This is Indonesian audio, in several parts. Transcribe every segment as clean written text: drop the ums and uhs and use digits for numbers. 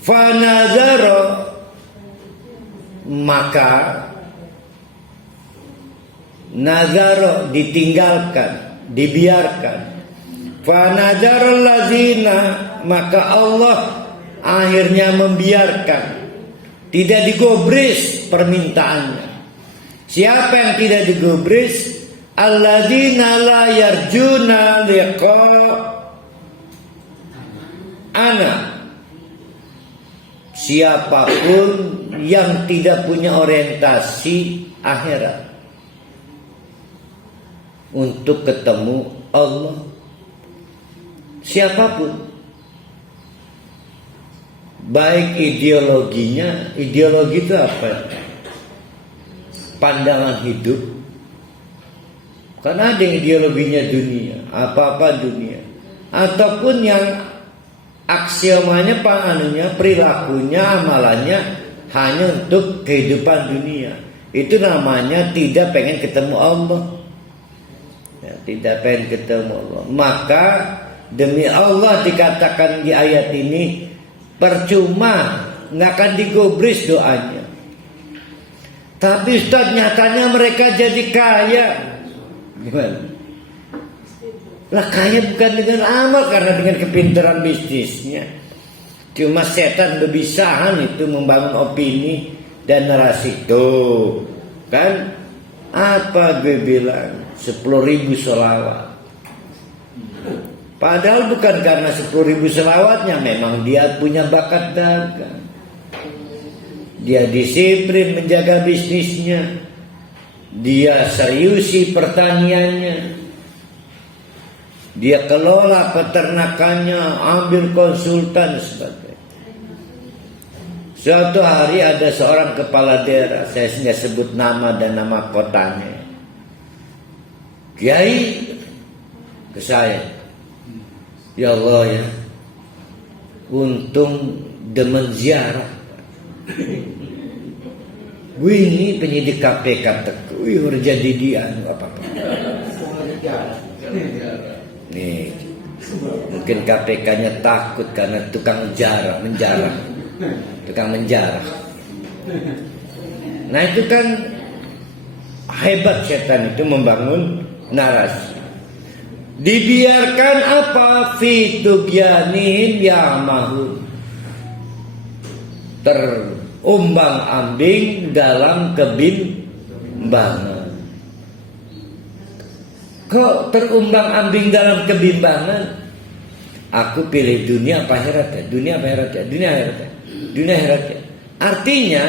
Fanazaro, maka nazaro ditinggalkan, dibiarkan. Fanazarul lazina, maka Allah akhirnya membiarkan, tidak digubris permintaannya. Siapa yang tidak digubris? Alladzina la yarjuna liqa'ana, siapapun yang tidak punya orientasi akhirat untuk ketemu Allah. Siapapun, baik ideologinya, ideologi itu apa? Pandangan hidup. Karena ada yang ideologinya dunia, apa-apa dunia. Ataupun yang aksiomanya, panganunya, perilakunya, amalannya hanya untuk kehidupan dunia. Itu namanya tidak pengen ketemu Allah. Ya, tidak pengen ketemu Allah. Maka demi Allah dikatakan di ayat ini, percuma, nggak akan digubris doanya. Tapi Ustaz, nyatanya mereka jadi kaya. Gimana? Lah kaya bukan dengan amal, karena dengan kepintaran bisnisnya. Cuma setan bebisahan itu membangun opini dan narasi. Tuh kan, apa gue bilang 10.000 sholawat. Padahal bukan karena 10.000 sholawatnya, memang dia punya bakat dagang. Dia disiplin menjaga bisnisnya, dia seriusi pertaniannya, dia kelola peternakannya, ambil konsultan sebagainya. Suatu hari ada seorang kepala daerah, saya nggak sebut nama dan nama kotanya, Kiai, ke saya, ya Allah ya, untung demen ziarah. Gue ini penyidik KPK teku, udah jadi dia, apa-apa. Nih, mungkin KPK-nya takut karena tukang menjarah. Tukang menjarah. Nah itu kan hebat setan itu membangun narasi. Dibiarkan apa? Fitugyanin ya'mahun, terumbang-ambing dalam kebimbangan. Kok terumbang-ambing dalam kebimbangan? Aku pilih dunia apa akhirat ya? Dunia apa akhirat ya? Dunia akhirat ya? Dunia akhirat ya? Artinya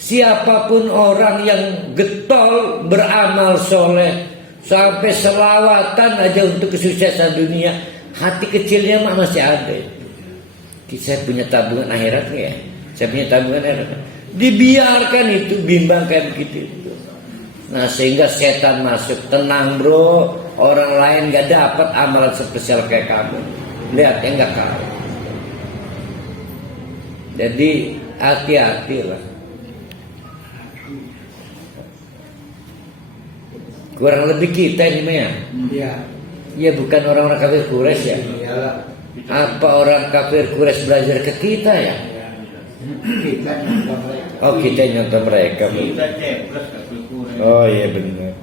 siapapun orang yang getol beramal soleh sampai selawatan aja untuk kesuksesan dunia, hati kecilnya mah masih ada. Saya punya tabungan akhirat nggak ya? Saya punya tabungan akhirat. Dibiarkan itu bimbang kayak begitu. Nah sehingga setan masuk. Tenang bro, orang lain gak dapat amalan spesial kayak kamu. Lihat ya, nggak kalah. Jadi hati-hati lah. Kurang lebih kita ini mah ya. Iya. Ya bukan orang-orang kafir Quraisy ya. Iyalah. Apa orang kafir Quraisy belajar ke kita ya? Kita nyontoh mereka. Oh kita nyontoh mereka. Kita ceplos kafir Quraisy. Oh iya benar.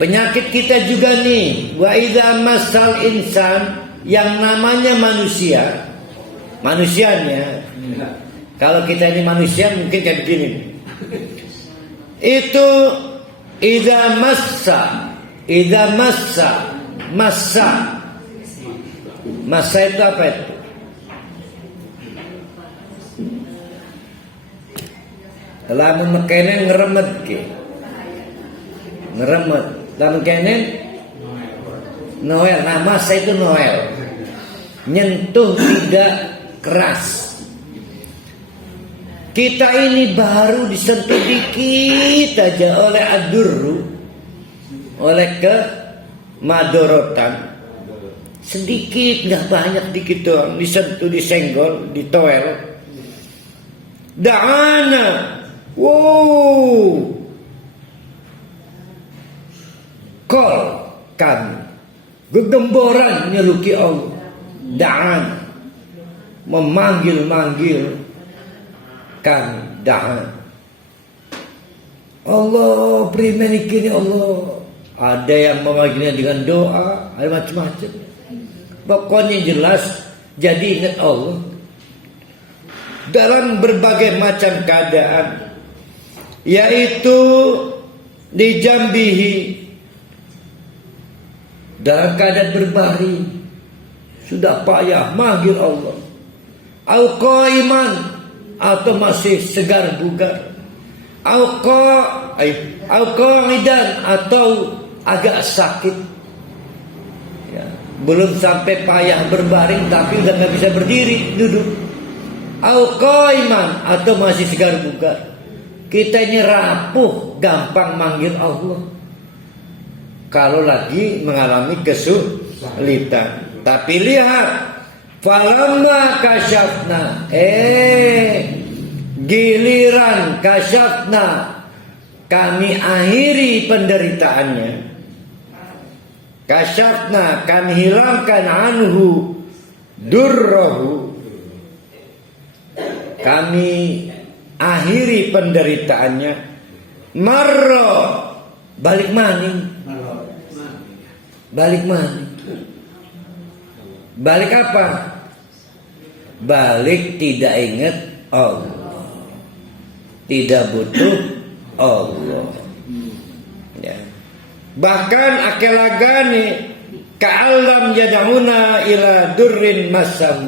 Penyakit kita juga nih. Wa idza massal insan, yang namanya manusia. Manusianya. Kalau kita ini manusia mungkin kayak begini. Itu idza massa itu apa itu? Lamun mekene ngeremet ke. Ngeremet. Lamun kene Noel, nah massa itu Noel. Nyentuh tidak keras. Kita ini baru disentuh dikit aja oleh adurru, oleh kemadorotan. Sedikit, nggak banyak, dikit doang. Disentuh, disenggol, ditoel. Da'ana, wow, kol kami, gegemboran nyeluki Allah. Da'ana, memanggil-manggil kami dah. Allah beri menikini Allah. Ada yang memanggilnya dengan doa, ada macam-macam. Pokoknya jelas, jadi ingat Allah dalam berbagai macam keadaan, yaitu dijambihi dalam keadaan berbaring, sudah payah manggil Allah, au qaiman atau masih segar bugar, au qa'idan atau agak sakit, ya, belum sampai payah berbaring tapi udah nggak bisa berdiri, duduk, au qaiman atau masih segar bugar. Kita ini rapuh, gampang manggil Allah kalau lagi mengalami kesulitan. Tapi lihat, falamma kasyafna, giliran kasyafna, kami akhiri penderitaannya. Kasyafna, kami hilangkan anhu durrahu, kami akhiri penderitaannya. Marro, balik maning, balik maning, balik apa? Balik tidak ingat Allah, tidak butuh Allah, ya. Bahkan akelagane ka'alam yad'una ila durrin masam,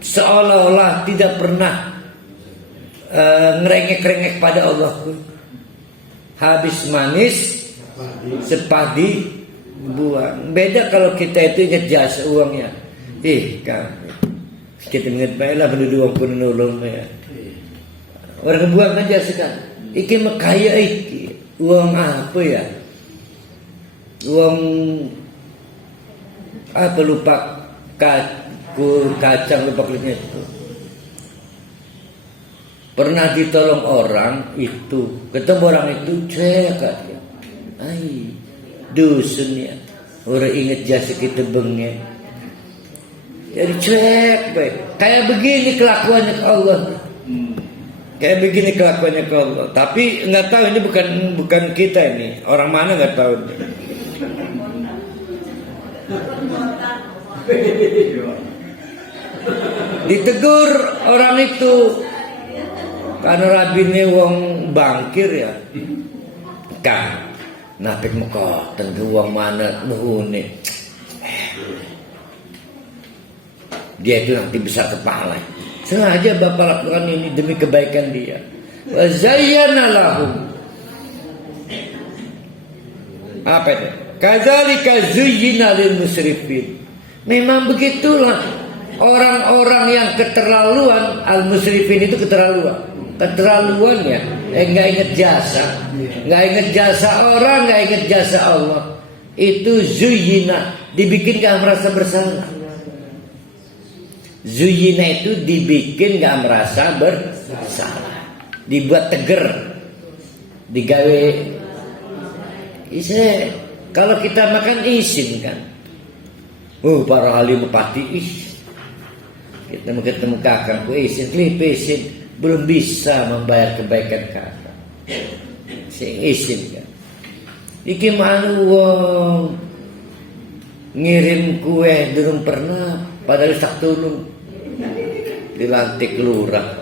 seolah-olah tidak pernah ngerengek-rengek pada Allah. Habis manis sepadi buang. Beda kalau kita itu ingat jasa uangnya. Kan kita ingat baiklah penduduk uang pun nolong ya. Orang buang aja sekarang. Iki makaya iki uang apa ya? Uang apa lupa kacang lupa kulitnya itu. Pernah ditolong orang itu, ketemu orang itu cekat ya. Dusun ya. Orang ingat jasa kita bengek. Jadi cek baik. Kayak begini kelakuannya ke Allah. Kayak begini kelakuannya ke Allah. Tapi nggak tahu ini bukan kita ini. Orang mana nggak tahu ini. Ditegur orang itu karena rabine wong bangkir ya. Kan napik muka tentu wong mana nuhune. Dia itu nanti bisa kepala. Sengaja Bapak lakukan ini demi kebaikan dia. Wa zayyana lahum. Apa itu? Kadzalika zuyyina lil musrifin. Memang begitulah orang-orang yang keterlaluan, al-musrifin itu keterlaluan. Keterlaluan ya, nggak ingat jasa, nggak ingat jasa orang, nggak ingat jasa Allah. Itu zuyyina, dibikin gak merasa bersalah. Zuyyina itu dibikin gak merasa bersalah, dibuat teger, digawe. Kalau kita makan isin kan, para alim pati kita mau ketemu kakak ku isin, klip isin, belum bisa membayar kebaikan kakak. Sing isin kan. Iki mana wong ngirim kue belum pernah, padahal sak tulung dilantik lurah.